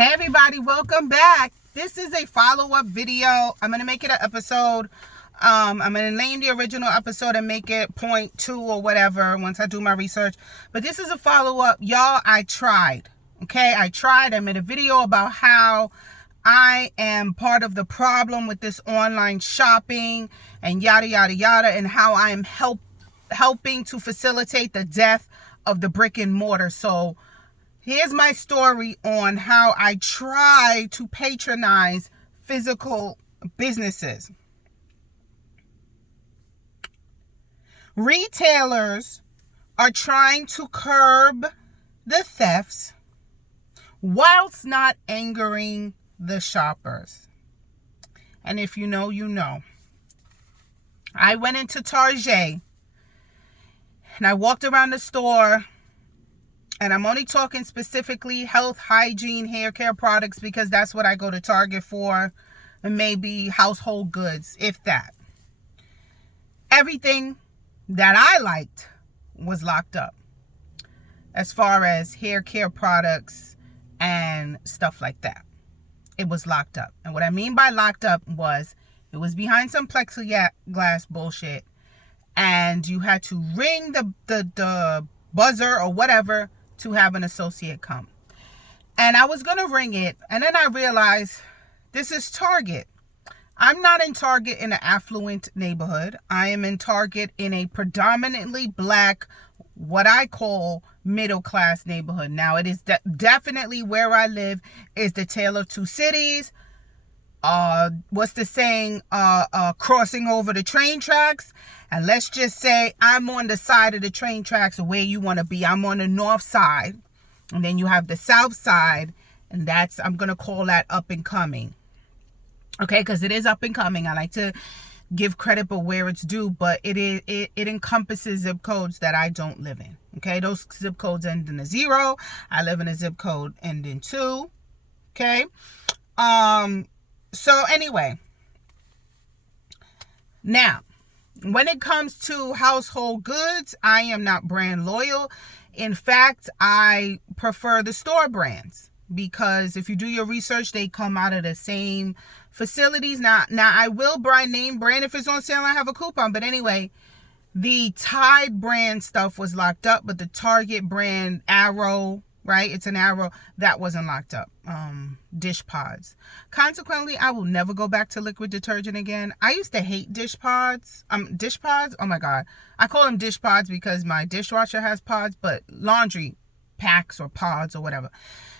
Hey everybody, welcome back. This is a follow-up video. I'm going to make it an episode. I'm going to name the original episode and make it point 2 or whatever once I do my research. But this is a follow-up. Y'all, I tried. Okay, I tried. I made a video about how I am part of the problem with this online shopping and yada, yada, yada, and how I am helping to facilitate the death of the brick and mortar. So here's my story on how I try to patronize physical businesses. Retailers are trying to curb the thefts whilst not angering the shoppers. And if you know, you know. I went into Target and I walked around the store. And I'm only talking specifically health, hygiene, hair care products because that's what I go to Target for. And maybe household goods, if that. Everything that I liked was locked up. As far as hair care products and stuff like that. It was locked up. And what I mean by locked up was it was behind some plexiglass bullshit. And you had to ring the buzzer or whatever to have an associate come. And I was going to ring it. And then I realized this is Target. I'm not in Target in an affluent neighborhood. I am in Target in a predominantly black, what I call middle class neighborhood. Now it is definitely where I live is the tale of two cities. What's the saying? Crossing over the train tracks. And let's just say I'm on the side of the train tracks where you want to be. I'm on the north side. And then you have the south side. And I'm going to call that up and coming. Okay, because it is up and coming. I like to give credit for where it's due. But it encompasses zip codes that I don't live in. Okay, those zip codes end in a 0. I live in a zip code ending 2. Okay. So anyway. Now. When it comes to household goods, I am not brand loyal. In fact, I prefer the store brands because if you do your research, they come out of the same facilities. Now I will name brand if it's on sale. I have a coupon. But anyway, the Tide brand stuff was locked up, but the Target brand Arrow, right? It's an Arrow that wasn't locked up. Dish pods. Consequently, I will never go back to liquid detergent again. I used to hate dish pods. Dish pods. Oh my God. I call them dish pods because my dishwasher has pods, but laundry packs or pods or whatever.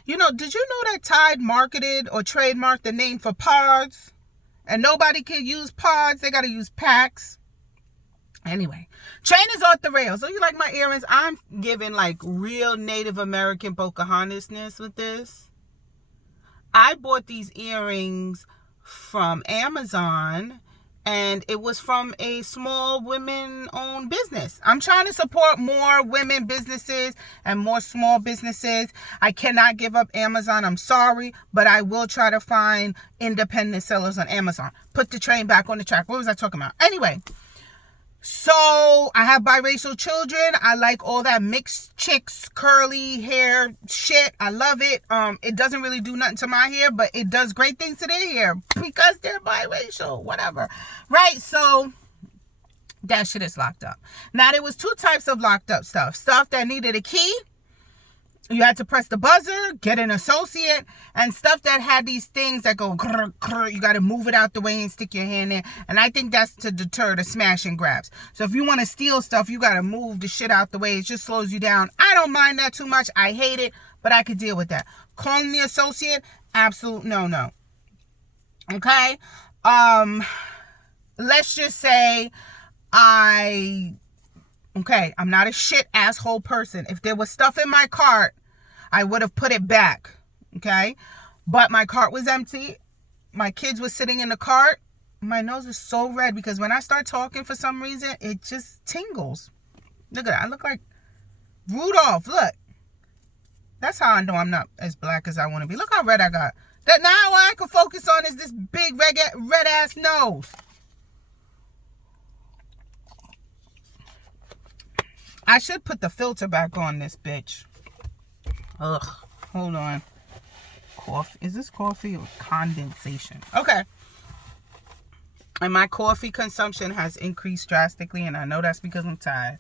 You know, did you know that Tide marketed or trademarked the name for pods? And nobody can use pods. They got to use packs. Anyway, train is off the rails. So you like my earrings? I'm giving like real Native American Pocahontas-ness with this. I bought these earrings from Amazon and it was from a small women-owned business. I'm trying to support more women businesses and more small businesses. I cannot give up Amazon. I'm sorry, but I will try to find independent sellers on Amazon. Put the train back on the track. What was I talking about? Anyway. So I have biracial children. I like all that mixed chicks, curly hair shit. I love it. It doesn't really do nothing to my hair, but it does great things to their hair because they're biracial, whatever. Right? So that shit is locked up. Now there was 2 types of locked up stuff. Stuff that needed a key. You had to press the buzzer, get an associate, and stuff that had these things that go grr, grr, you got to move it out the way and stick your hand in. And I think that's to deter the smash and grabs. So if you want to steal stuff, you got to move the shit out the way. It just slows you down. I don't mind that too much. I hate it, but I could deal with that. Calling the associate, absolute no. Okay? Let's just say I'm not a shit asshole person. If there was stuff in my cart, I would have put it back, okay? But my cart was empty. My kids were sitting in the cart. My nose is so red because when I start talking for some reason, it just tingles. Look at that. I look like Rudolph. Look. That's how I know I'm not as black as I want to be. Look how red I got. That now all I can focus on is this big red ass nose. I should put the filter back on this bitch. Ugh. Hold on. Coffee. Is this coffee or condensation? Okay. And my coffee consumption has increased drastically, and I know that's because I'm tired.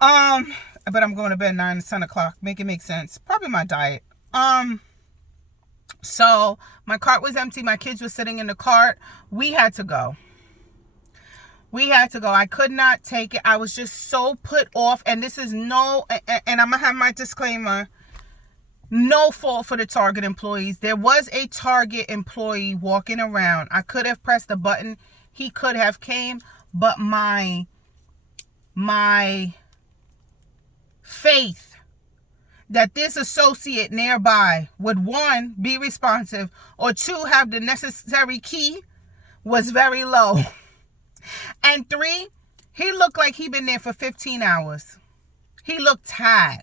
But I'm going to bed 9 to 10 o'clock. Make it make sense. Probably my diet. So my cart was empty. My kids were sitting in the cart. We had to go. I could not take it. I was just so put off. And this is and I'm going to have my disclaimer. No fault for the Target employees. There was a Target employee walking around. I could have pressed the button. He could have came. But my faith that this associate nearby would, 1, be responsive, or 2, have the necessary key was very low. And 3, he looked like he'd been there for 15 hours. He looked tired.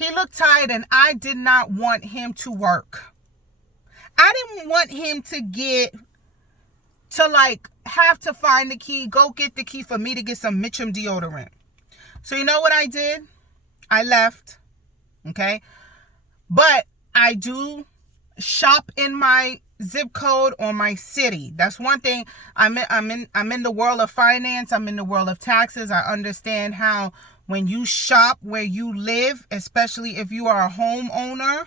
And I did not want him to work. I didn't want him to have to find the key, go get the key for me to get some Mitchum deodorant. So you know what I did? I left. Okay? But I do shop in my zip code or my city. That's one thing. I'm in the world of finance. I'm in the world of taxes. I understand how when you shop where you live, especially if you are a homeowner,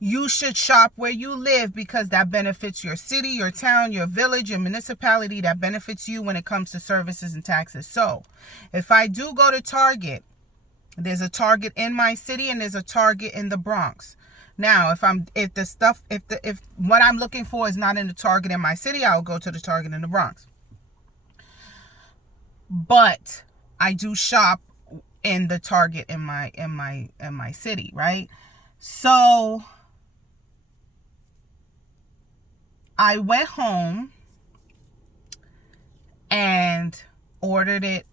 you should shop where you live because that benefits your city, your town, your village, your municipality. That benefits you when it comes to services and taxes. So if I do go to Target, there's a Target in my city and there's a Target in the Bronx. Now, if what I'm looking for is not in the Target in my city, I'll go to the Target in the Bronx. But I do shop in the Target in my city, right? So I went home and ordered it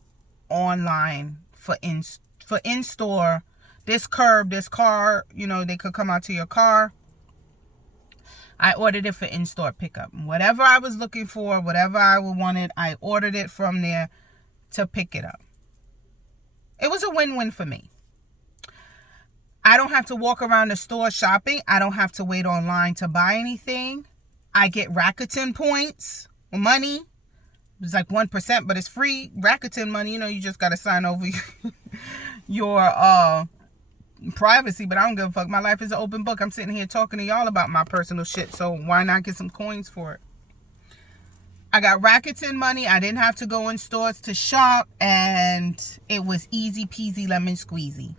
online for in-store. This car, they could come out to your car. I ordered it for in-store pickup. Whatever I was looking for, whatever I wanted, I ordered it from there to pick it up. It was a win-win for me. I don't have to walk around the store shopping. I don't have to wait online to buy anything. I get Rakuten points or money. It's like 1%, but it's free Rakuten money. You just got to sign over your privacy, but I don't give a fuck. My life is an open book. I'm sitting here talking to y'all about my personal shit, so why not get some coins for it? I got Rakuten money. I didn't have to go in stores to shop, and it was easy peasy lemon squeezy.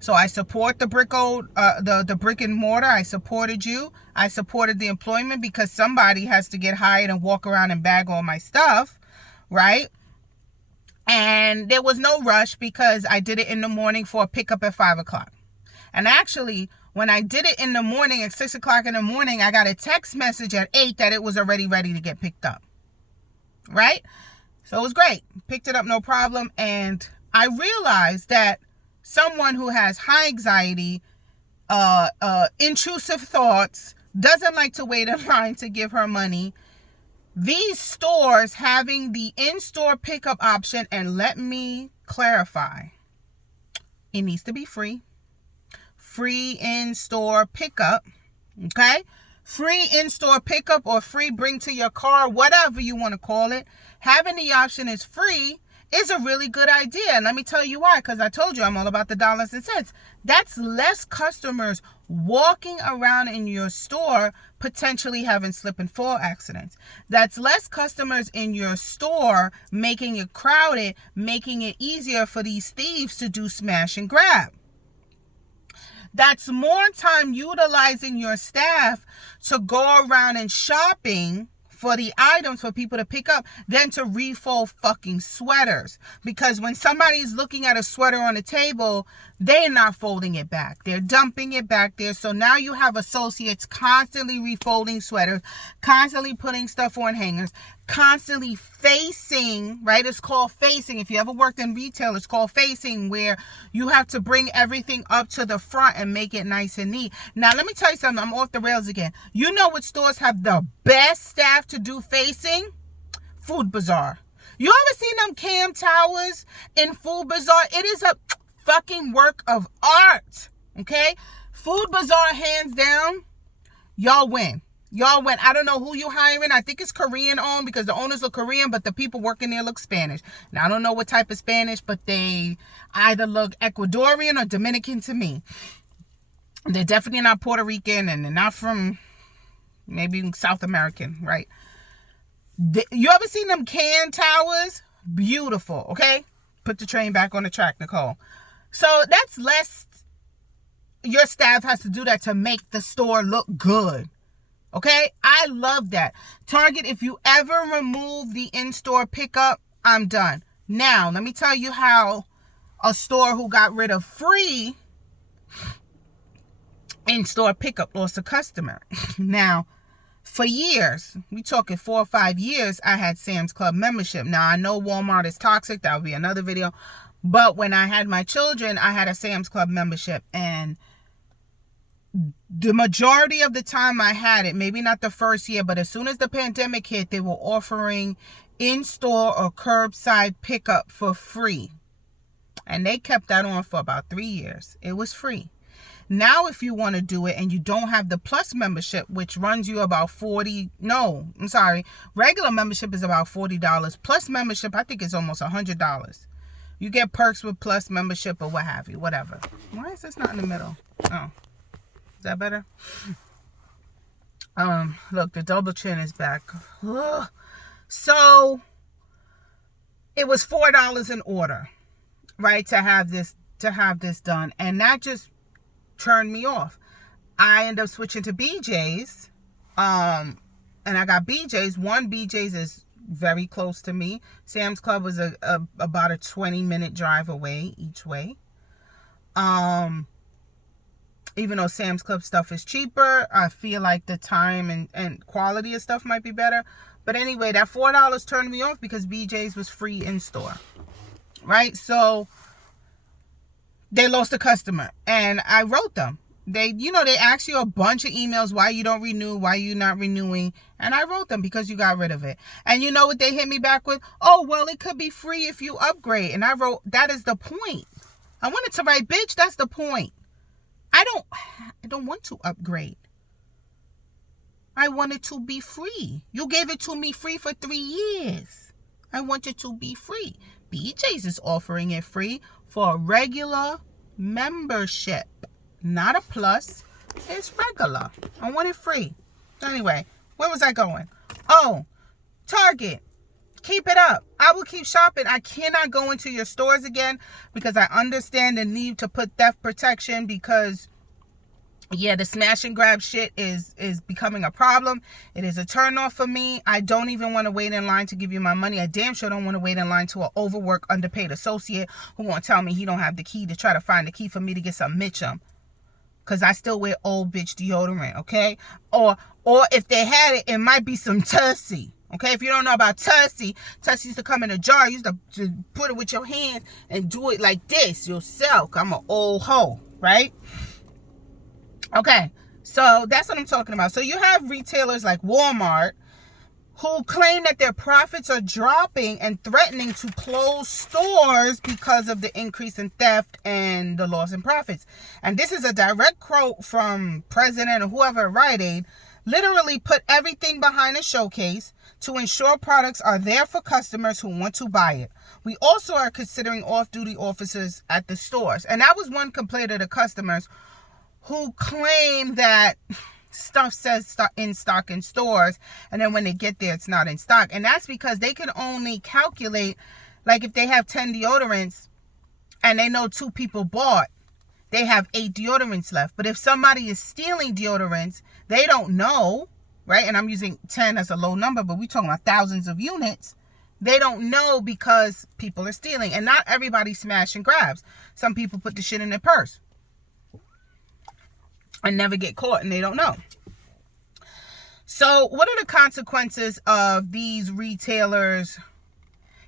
So I support the brick and mortar. I supported you. I supported the employment because somebody has to get hired and walk around and bag all my stuff, right? And there was no rush because I did it in the morning for a pickup at 5 o'clock. And actually, when I did it in the morning at 6 o'clock in the morning, I got a text message at 8 that it was already ready to get picked up. Right? So it was great. Picked it up, no problem. And I realized that someone who has high anxiety, intrusive thoughts, doesn't like to wait in line to give her money. These stores having the in-store pickup option, and let me clarify, it needs to be free. Free in-store pickup, okay? Free in-store pickup or free bring to your car, whatever you want to call it. Having the option is free is a really good idea. And let me tell you why, because I told you I'm all about the dollars and cents. That's less customers walking around in your store potentially having slip and fall accidents. That's less customers in your store making it crowded, making it easier for these thieves to do smash and grab. That's more time utilizing your staff to go around and shopping for the items for people to pick up than to refold fucking sweaters. Because when somebody's looking at a sweater on the table, they're not folding it back. They're dumping it back there. So now you have associates constantly refolding sweaters, constantly putting stuff on hangers, constantly facing, right? It's called facing. If you ever worked in retail, it's called facing, where you have to bring everything up to the front and make it nice and neat. Now, let me tell you something. I'm off the rails again. You know what stores have the best staff to do facing? Food Bazaar. You ever seen them cam towers in Food Bazaar? It is a fucking work of art, okay? Food Bazaar, hands down, y'all win. Y'all win. I don't know who you hiring. I think it's Korean owned because the owners look Korean, but the people working there look Spanish. Now, I don't know what type of Spanish, but they either look Ecuadorian or Dominican to me. They're definitely not Puerto Rican, and they're not from maybe South American, right? You ever seen them can towers? Beautiful, okay? Put the train back on the track, Nicole. So that's less. Your staff has to do that to make the store look good. Okay, I love that. Target, if you ever remove the in-store pickup, I'm done. Now, let me tell you how a store who got rid of free in-store pickup lost a customer. Now, for years, we talking 4 or 5 years, I had Sam's Club membership. Now, I know Walmart is toxic. That would be another video. But when I had my children, I had a Sam's Club membership, and the majority of the time I had it, maybe not the first year, but as soon as the pandemic hit, they were offering in-store or curbside pickup for free. And they kept that on for about 3 years. It was free. Now, if you want to do it and you don't have the Plus membership, which runs you about regular membership is about $40. Plus membership, I think it's almost $100. You get perks with Plus membership or what have you, whatever. Why is this not in the middle? Oh. Is that better? Look, the double chin is back. Ugh. So it was $4 an order, right, to have this done, and that just turned me off. I ended up switching to BJ's, and I got BJ's. One BJ's is very close to me. Sam's Club was about a 20-minute drive away each way. Even though Sam's Club stuff is cheaper, I feel like the time and quality of stuff might be better. But anyway, that $4 turned me off because BJ's was free in store. Right? So they lost a customer. And I wrote them. They ask you a bunch of emails why you don't renew, why you're not renewing. And I wrote them because you got rid of it. And you know what they hit me back with? Oh, well, it could be free if you upgrade. And I wrote, that is the point. I wanted to write, bitch, that's the point. I don't want to upgrade. I want it to be free. You gave it to me free for 3 years. I want it to be free. BJ's is offering it free for a regular membership. Not a plus. It's regular. I want it free. Anyway, where was I going? Oh, Target. Keep it up. I will keep shopping. I cannot go into your stores again because I understand the need to put theft protection because, yeah, the smash and grab shit is becoming a problem. It is a turnoff for me. I don't even want to wait in line to give you my money. I damn sure don't want to wait in line to an overworked, underpaid associate who won't tell me he don't have the key to try to find the key for me to get some Mitchum. Because I still wear old bitch deodorant, okay? Or if they had it, it might be some Tussie. Okay, if you don't know about Tussie used to come in a jar. You used to put it with your hands and do it like this yourself. I'm an old hoe, right? Okay, so that's what I'm talking about. So you have retailers like Walmart who claim that their profits are dropping and threatening to close stores because of the increase in theft and the loss in profits. And this is a direct quote from President or whoever at Rite Aid. Literally put everything behind a showcase to ensure products are there for customers who want to buy it. We also are considering off-duty officers at the stores. And that was one complaint of the customers who claim that stuff says in stock in stores, and then when they get there, it's not in stock. And that's because they can only calculate, like if they have 10 deodorants and they know 2 people bought, they have 8 deodorants left. But if somebody is stealing deodorants, they don't know, right? And I'm using 10 as a low number, but we're talking about thousands of units. They don't know because people are stealing. And not everybody smash and grabs. Some people put the shit in their purse and never get caught, and they don't know. So what are the consequences of these retailers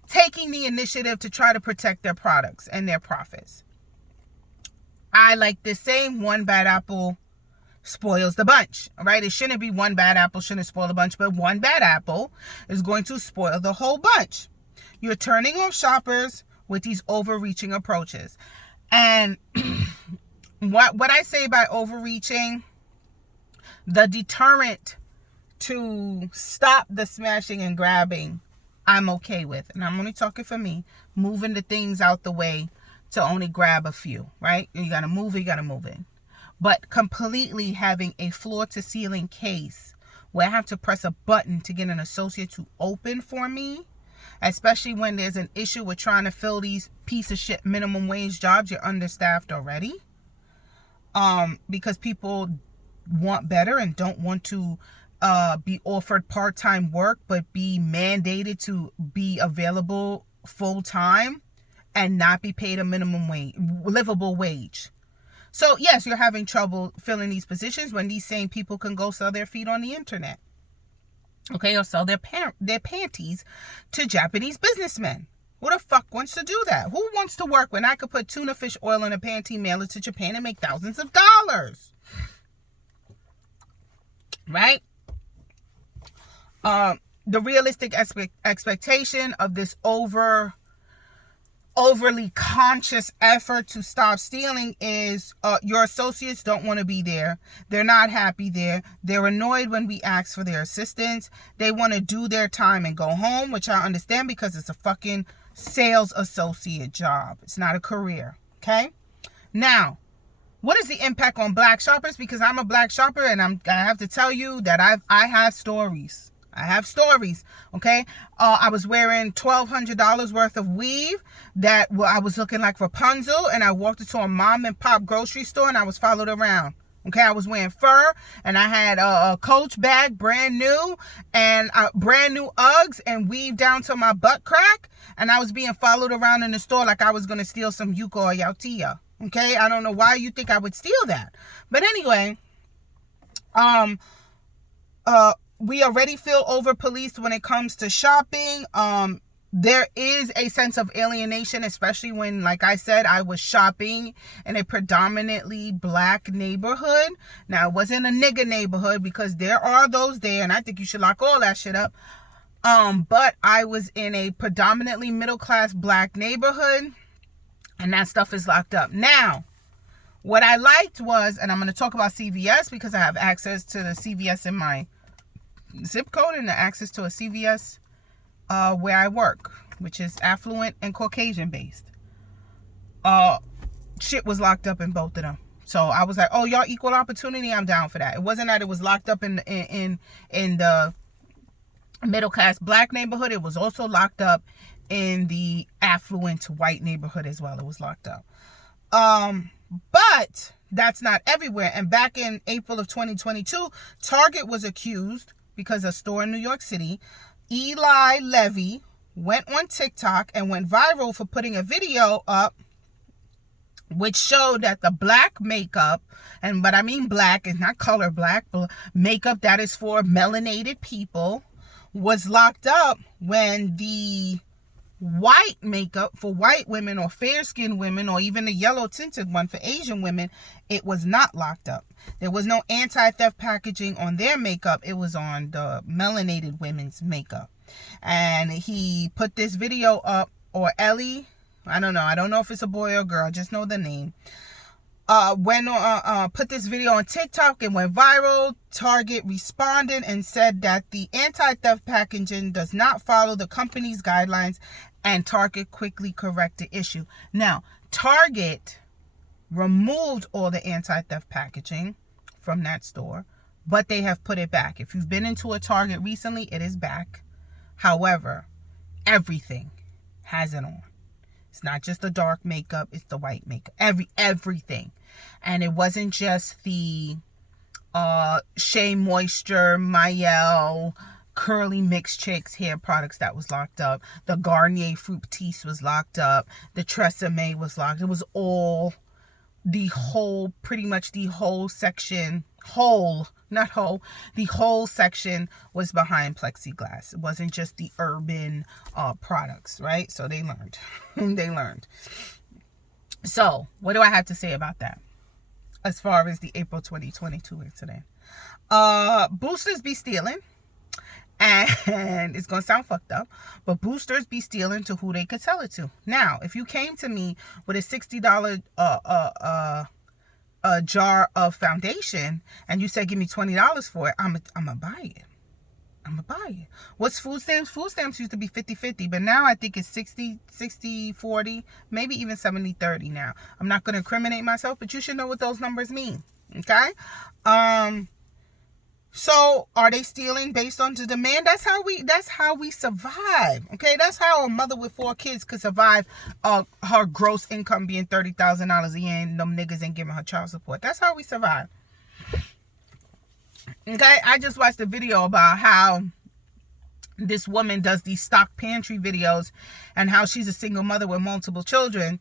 taking the initiative to try to protect their products and their profits? I like this saying, one bad apple spoils the bunch, right? It shouldn't be one bad apple shouldn't spoil the bunch, but one bad apple is going to spoil the whole bunch. You're turning off shoppers with these overreaching approaches. And what I say by overreaching, the deterrent to stop the smashing and grabbing, I'm okay with. And I'm only talking for me, moving the things out the way to only grab a few, right? You got to move it. But completely having a floor to ceiling case where I have to press a button to get an associate to open for me, especially when there's an issue with trying to fill these piece of shit minimum wage jobs, you're understaffed already. Because people want better and don't want to be offered part-time work, but be mandated to be available full-time and not be paid a minimum wage, livable wage. So yes, you're having trouble filling these positions when these same people can go sell their feet on the internet, okay, or sell their panties to Japanese businessmen. Who the fuck wants to do that? Who wants to work when I could put tuna fish oil in a panty, mail it to Japan, and make thousands of dollars? Right? The realistic expectation of this overly conscious effort to stop stealing is your associates don't want to be there. They're not happy there. They're annoyed when we ask for their assistance. They want to do their time and go home, which I understand because it's a fucking sales associate job. It's not a career. Okay? Now, what is the impact on black shoppers? Because I'm a black shopper and I have to tell you that I have stories. I have stories, okay? I was wearing $1,200 worth of weave that I was looking like Rapunzel, and I walked into a mom and pop grocery store and I was followed around. Okay, I was wearing fur and I had a Coach bag, brand new, and brand new Uggs and weave down to my butt crack, and I was being followed around in the store like I was going to steal some Yuko or Yautía. Okay, I don't know why you think I would steal that. But anyway, we already feel over-policed when it comes to shopping. There is a sense of alienation, especially when, like I said, I was shopping in a predominantly black neighborhood. Now, it wasn't a nigger neighborhood because there are those there, and I think you should lock all that shit up. But I was in a predominantly middle-class black neighborhood, and that stuff is locked up. Now, what I liked was, and I'm going to talk about CVS because I have access to the CVS in my zip code and the access to a CVS where I work, which is affluent and Caucasian based. Shit was locked up in both of them. So I was like, oh, y'all equal opportunity, I'm down for that. It wasn't that it was locked up in the middle class black neighborhood. It was also locked up in the affluent white neighborhood as well. It was locked up. But that's not everywhere. And back in April of 2022, Target was accused because a store in New York City, Eli Levy, went on TikTok and went viral for putting a video up which showed that the black makeup, but I mean black, it's not color black, but makeup that is for melanated people, was locked up when the white makeup for white women or fair-skinned women or even the yellow tinted one for Asian women, it was not locked up. There was no anti-theft packaging on their makeup. It was on the melanated women's makeup. And he put this video up, or Ellie, I don't know if it's a boy or girl, just know the name. Put this video on TikTok and went viral. Target responded and said that the anti-theft packaging does not follow the company's guidelines, and Target quickly corrected the issue. Now, Target removed all the anti-theft packaging from that store, but they have put it back. If you've been into a Target recently, it is back. However, everything has it on. It's not just the dark makeup, it's the white makeup. Everything. And it wasn't just the Shea Moisture, Mielle, Curly Mix Chicks hair products that was locked up. The Garnier Fructis was locked up. The Tresemme was locked. It was all pretty much the whole section, the whole section was behind plexiglass. It wasn't just the urban products, right? So they learned. So what do I have to say about that as far as the April 2022 incident? Boosters be stealing, and it's gonna sound fucked up, but boosters be stealing to who they could sell it to. Now, if you came to me with a $60 a jar of foundation and you say give me $20 for it, I'm gonna buy it. I'm gonna buy it. What's food stamps? Food stamps used to be 50-50, but now I think it's 60-40, maybe even 70-30 now. I'm not gonna incriminate myself, but you should know what those numbers mean. Okay? So are they stealing based on the demand? That's how we survive. Okay, that's how a mother with 4 kids could survive. Her gross income being $30,000 a year, and them niggas ain't giving her child support. That's how we survive. Okay, I just watched a video about how this woman does these stock pantry videos, and how she's a single mother with multiple children,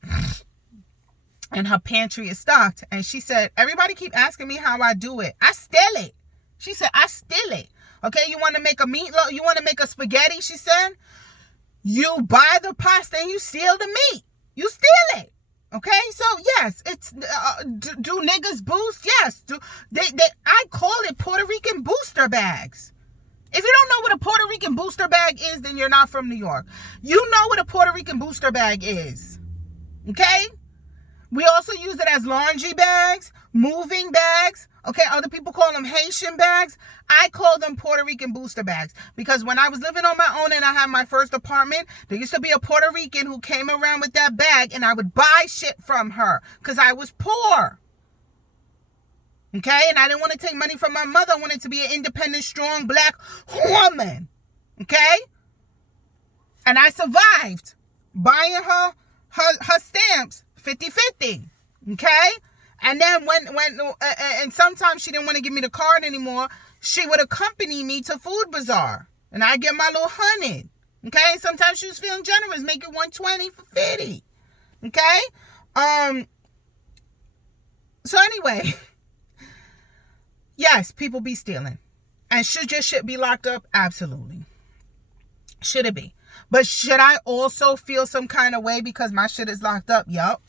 and her pantry is stocked. And she said, everybody keep asking me how I do it. I steal it. She said, I steal it. Okay, you want to make a meatloaf? You want to make a spaghetti? She said, you buy the pasta and you steal the meat. You steal it. Okay, so yes, it's do niggas boost? Yes, I call it Puerto Rican booster bags. If you don't know what a Puerto Rican booster bag is, then you're not from New York. You know what a Puerto Rican booster bag is. Okay? We also use it as laundry bags, moving bags. Okay, other people call them Haitian bags. I call them Puerto Rican booster bags because when I was living on my own and I had my first apartment, there used to be a Puerto Rican who came around with that bag and I would buy shit from her because I was poor. Okay, and I didn't want to take money from my mother. I wanted to be an independent, strong black woman. Okay? And I survived buying her stamps 50-50. Okay? And then and sometimes she didn't want to give me the card anymore, she would accompany me to Food Bazaar. And I get my little 100. Okay? Sometimes she was feeling generous, make it 120 for 50. Okay? So anyway, yes, people be stealing. And should your shit be locked up? Absolutely. Should it be? But should I also feel some kind of way because my shit is locked up? Yup.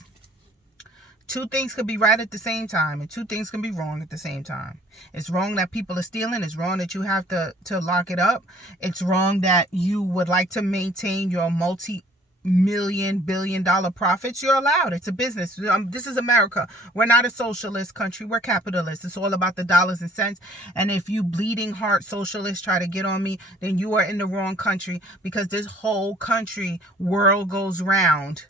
2 things could be right at the same time, and 2 things can be wrong at the same time. It's wrong that people are stealing. It's wrong that you have to lock it up. It's wrong that you would like to maintain your multi-million, billion-dollar profits. You're allowed. It's a business. This is America. We're not a socialist country. We're capitalists. It's all about the dollars and cents. And if you bleeding heart socialists try to get on me, then you are in the wrong country, because this whole country, world goes round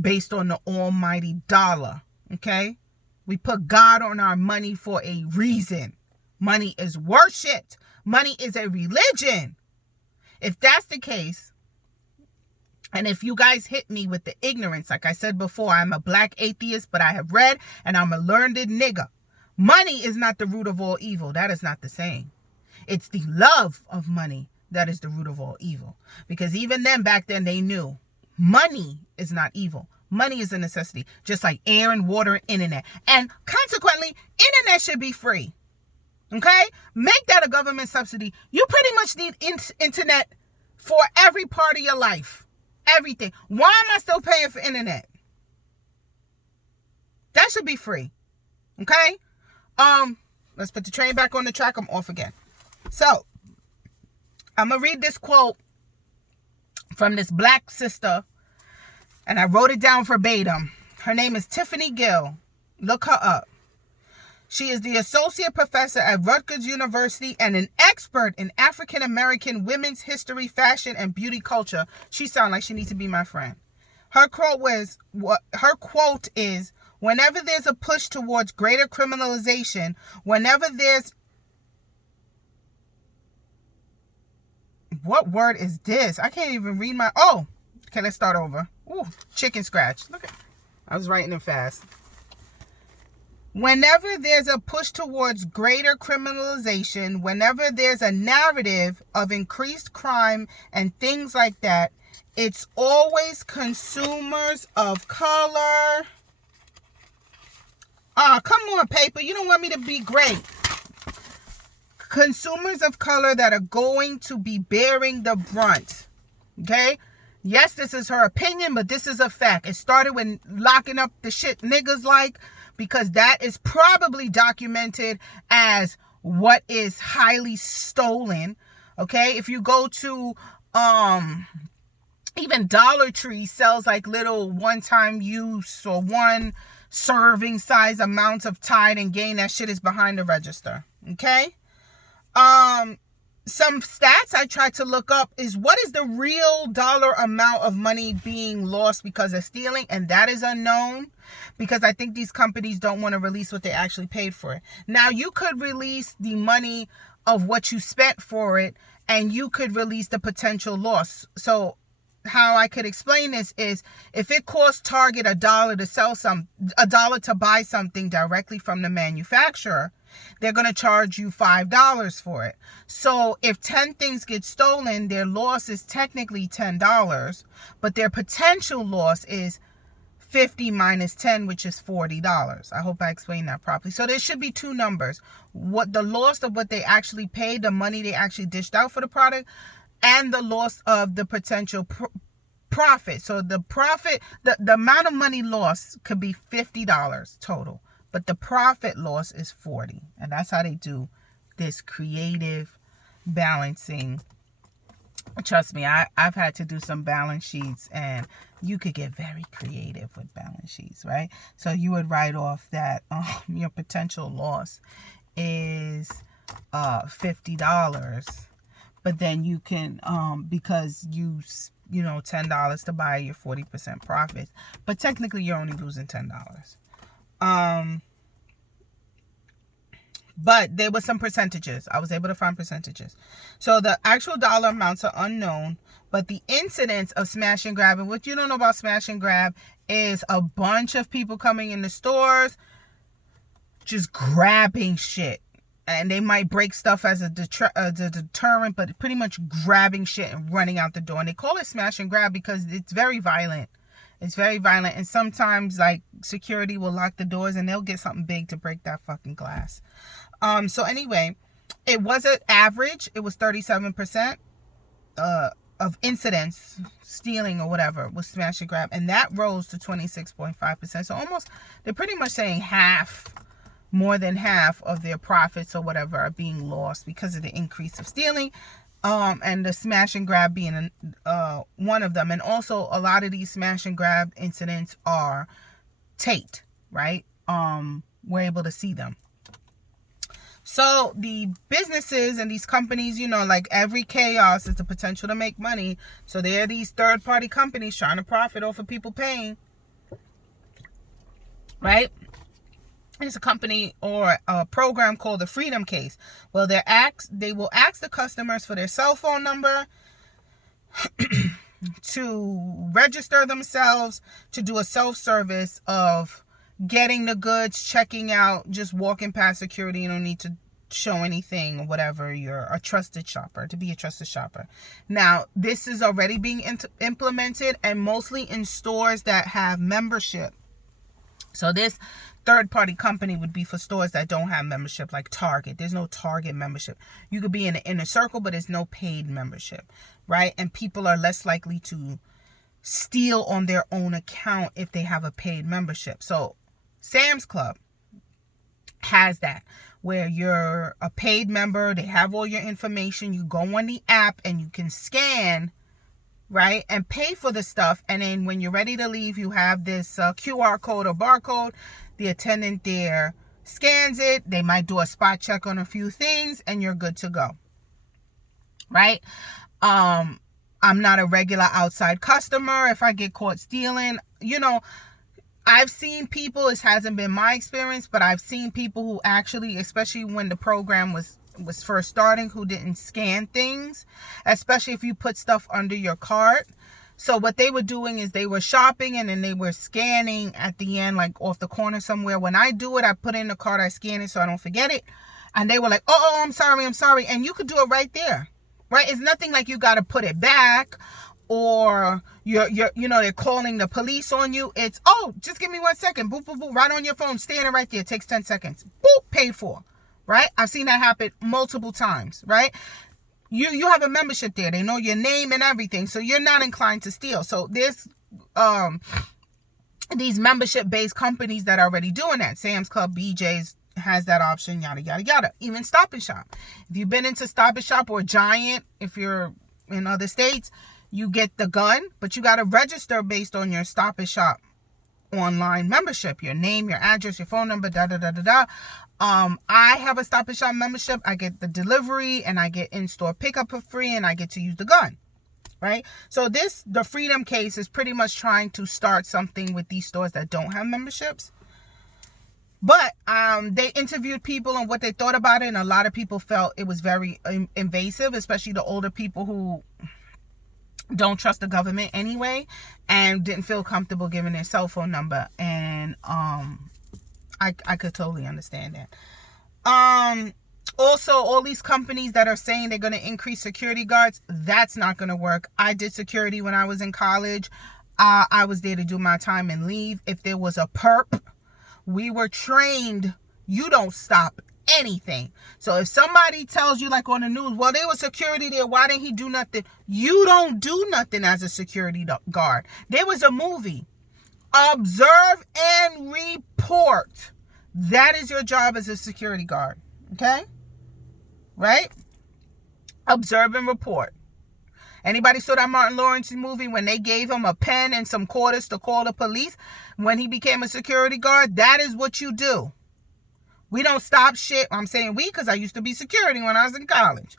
based on the almighty dollar. Okay? We put God on our money for a reason. Money is worshipped. Money is a religion. If that's the case, and if you guys hit me with the ignorance, like I said before, I'm a black atheist, but I have read and I'm a learned nigga. Money is not the root of all evil. That is not the saying. It's the love of money that is the root of all evil. Because even then, back then, they knew money is not evil. Money is a necessity, just like air and water and internet. And consequently, internet should be free. Okay? Make that a government subsidy. You pretty much need internet for every part of your life. Everything. Why am I still paying for internet? That should be free. Okay? Let's put the train back on the track. I'm off again. So, I'm going to read this quote from this black sister, and I wrote it down verbatim. Her name is Tiffany Gill. Look her up. She is the associate professor at Rutgers University and an expert in African American women's history, fashion, and beauty culture. She sounds like she needs to be my friend. Her quote is, whenever there's a push towards greater criminalization, whenever there's... What word is this? I can't even read my... Oh, okay, let's start over. Ooh, chicken scratch. Look at... I was writing it fast. Whenever there's a push towards greater criminalization, whenever there's a narrative of increased crime and things like that, it's always consumers of color. Come on, paper. You don't want me to be great. Consumers of color that are going to be bearing the brunt. Okay? Yes, this is her opinion, but this is a fact. It started with locking up the shit niggas like, because that is probably documented as what is highly stolen. Okay? If you go to even Dollar Tree sells like little one-time use or one serving size amounts of Tide and Gain. That shit is behind the register. Okay? Some stats I tried to look up is what is the real dollar amount of money being lost because of stealing, and that is unknown because I think these companies don't want to release what they actually paid for it. Now, you could release the money of what you spent for it, and you could release the potential loss. So how I could explain this is if it costs Target $1 to sell $1 to buy something directly from the manufacturer, they're going to charge you $5 for it. So if 10 things get stolen, their loss is technically $10, but their potential loss is 50 minus 10, which is $40. I hope I explained that properly. So there should be two numbers. What the loss of what they actually paid, the money they actually dished out for the product, and the loss of the potential profit. So the profit, the amount of money lost could be $50 total, but the profit loss is $40. And that's how they do this creative balancing. Trust me, I've had to do some balance sheets, and you could get very creative with balance sheets, right? So you would write off that your potential loss is $50, but then you can because you know $10 to buy your 40% profits, but technically you're only losing $10. But there were some percentages. I was able to find percentages. So the actual dollar amounts are unknown, but the incidence of smash and grab, and what you don't know about smash and grab is a bunch of people coming in the stores just grabbing shit. And they might break stuff as a deterrent, but pretty much grabbing shit and running out the door. And they call it smash and grab because it's very violent. It's very violent. And sometimes, like, security will lock the doors and they'll get something big to break that fucking glass. So anyway, it was an average. It was 37% of incidents, stealing or whatever, was smash and grab. And that rose to 26.5%. So almost, they're pretty much saying more than half of their profits or whatever are being lost because of the increase of stealing. And the smash and grab being one of them. And also a lot of these smash and grab incidents are taped, right? We're able to see them. So the businesses and these companies, you know, like every chaos is the potential to make money. So there are these third-party companies trying to profit off of people paying, right? There's a company or a program called the Freedom Case. Well, they will ask the customers for their cell phone number to register themselves, to do a self-service of getting the goods, checking out, just walking past security. You don't need to show anything or whatever. You're a trusted shopper, to be a trusted shopper. Now, this is already being implemented and mostly in stores that have membership. So this third-party company would be for stores that don't have membership, like Target. There's no Target membership. You could be in the inner circle, but there's no paid membership, right? And people are less likely to steal on their own account if they have a paid membership. So Sam's Club has that, where you're a paid member. They have all your information. You go on the app and you can scan, right, and pay for the stuff. And then when you're ready to leave, you have this QR code or barcode. The attendant there scans it. They might do a spot check on a few things and you're good to go, right? I'm not a regular outside customer. If I get caught stealing, you know, I've seen people, it hasn't been my experience, but I've seen people who actually, especially when the program was first starting, who didn't scan things, especially if you put stuff under your cart. So what they were doing is they were shopping and then they were scanning at the end, like off the corner somewhere. When I do it, I put it in the cart, I scan it so I don't forget it. And they were like, oh, I'm sorry. And you could do it right there, right? It's nothing like you got to put it back or you're they're calling the police on you. It's, oh, just give me 1 second. Boop, boop, boop, right on your phone, standing right there. It takes 10 seconds. Boop, paid for, right? I've seen that happen multiple times, right? You have a membership there. They know your name and everything. So you're not inclined to steal. So there's these membership-based companies that are already doing that. Sam's Club, BJ's has that option, yada, yada, yada. Even Stop and Shop. If you've been into Stop and Shop or Giant, if you're in other states, you get the gun, but you got to register based on your Stop and Shop online membership, your name, your address, your phone number, da da da da da. I have a Stop and Shop membership. I get the delivery and I get in-store pickup for free and I get to use the gun. Right? So the Freedom case is pretty much trying to start something with these stores that don't have memberships. But they interviewed people on what they thought about it, and a lot of people felt it was very invasive, especially the older people who don't trust the government anyway and didn't feel comfortable giving their cell phone number. And I could totally understand that. Also, all these companies that are saying they're going to increase security guards, that's not going to work. I did security when I was in college. I was there to do my time and leave. If there was a perp, we were trained. You don't stop anything. So if somebody tells you, like on the news, well, there was security there, why didn't he do nothing? You don't do nothing as a security guard. There was a movie. Observe and report. That is your job as a security guard. Okay? Right? Observe and report. Anybody saw that Martin Lawrence movie when they gave him a pen and some quarters to call the police when he became a security guard? That is what you do. We don't stop shit. I'm saying we because I used to be security when I was in college.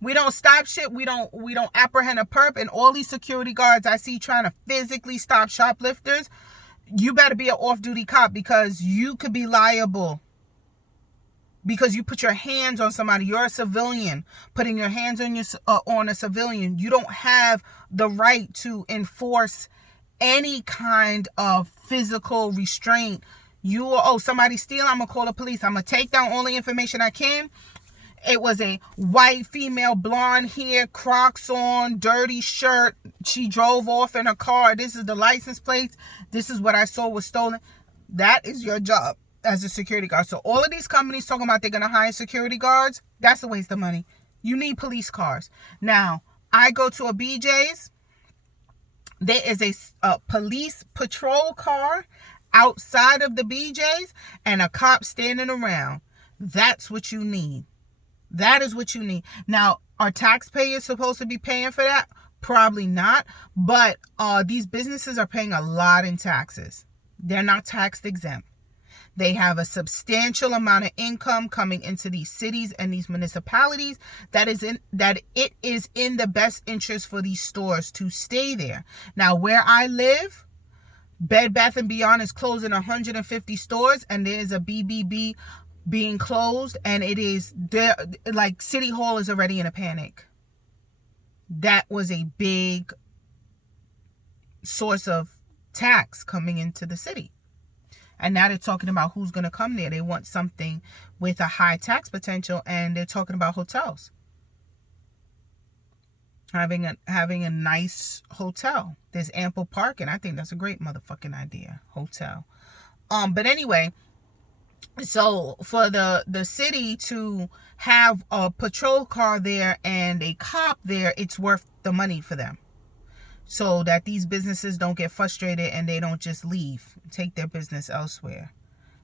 We don't stop shit. We don't apprehend a perp. And all these security guards I see trying to physically stop shoplifters, you better be an off-duty cop because you could be liable. Because you put your hands on somebody. You're a civilian. Putting your hands on a civilian. You don't have the right to enforce any kind of physical restraint. Somebody steal, I'm going to call the police. I'm going to take down all the information I can. It was a white female, blonde hair, Crocs on, dirty shirt. She drove off in her car. This is the license plate. This is what I saw was stolen. That is your job as a security guard. So all of these companies talking about they're going to hire security guards, that's a waste of money. You need police cars. Now, I go to a BJ's. There is a police patrol car outside of the BJ's and a cop standing around. That's what you need. That is what you need. Now, are taxpayers supposed to be paying for that? Probably not. But these businesses are paying a lot in taxes. They're not tax exempt. They have a substantial amount of income coming into these cities and these municipalities that it is in the best interest for these stores to stay there. Now, where I live, Bed Bath & Beyond is closing 150 stores, and there's a BBB being closed, and it is there. Like, City Hall is already in a panic. That was a big source of tax coming into the city. And now they're talking about who's going to come there. They want something with a high tax potential, and they're talking about hotels. Having a nice hotel. There's ample parking. I think that's a great motherfucking idea. Hotel. But anyway, so for the city to have a patrol car there and a cop there, it's worth the money for them. So that these businesses don't get frustrated and they don't just leave, take their business elsewhere.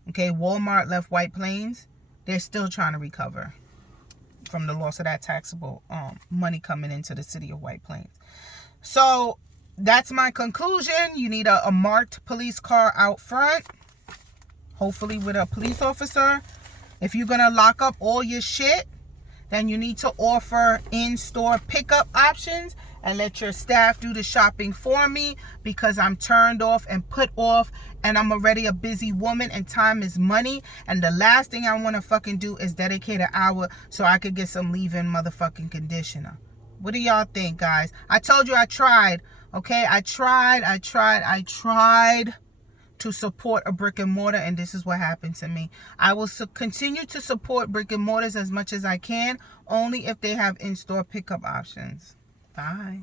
Okay, Walmart left White Plains. They're still trying to recover from the loss of that taxable money coming into the city of White Plains. So that's my conclusion. You need a marked police car out front, hopefully with a police officer. If you're going to lock up all your shit, then you need to offer in-store pickup options and let your staff do the shopping for me, because I'm turned off and put off, and I'm already a busy woman, and time is money. And the last thing I want to fucking do is dedicate an hour so I could get some leave-in motherfucking conditioner. What do y'all think, guys? I told you I tried, okay? I tried to support a brick and mortar, and this is what happened to me. I will continue to support brick and mortars as much as I can, only if they have in-store pickup options. Bye.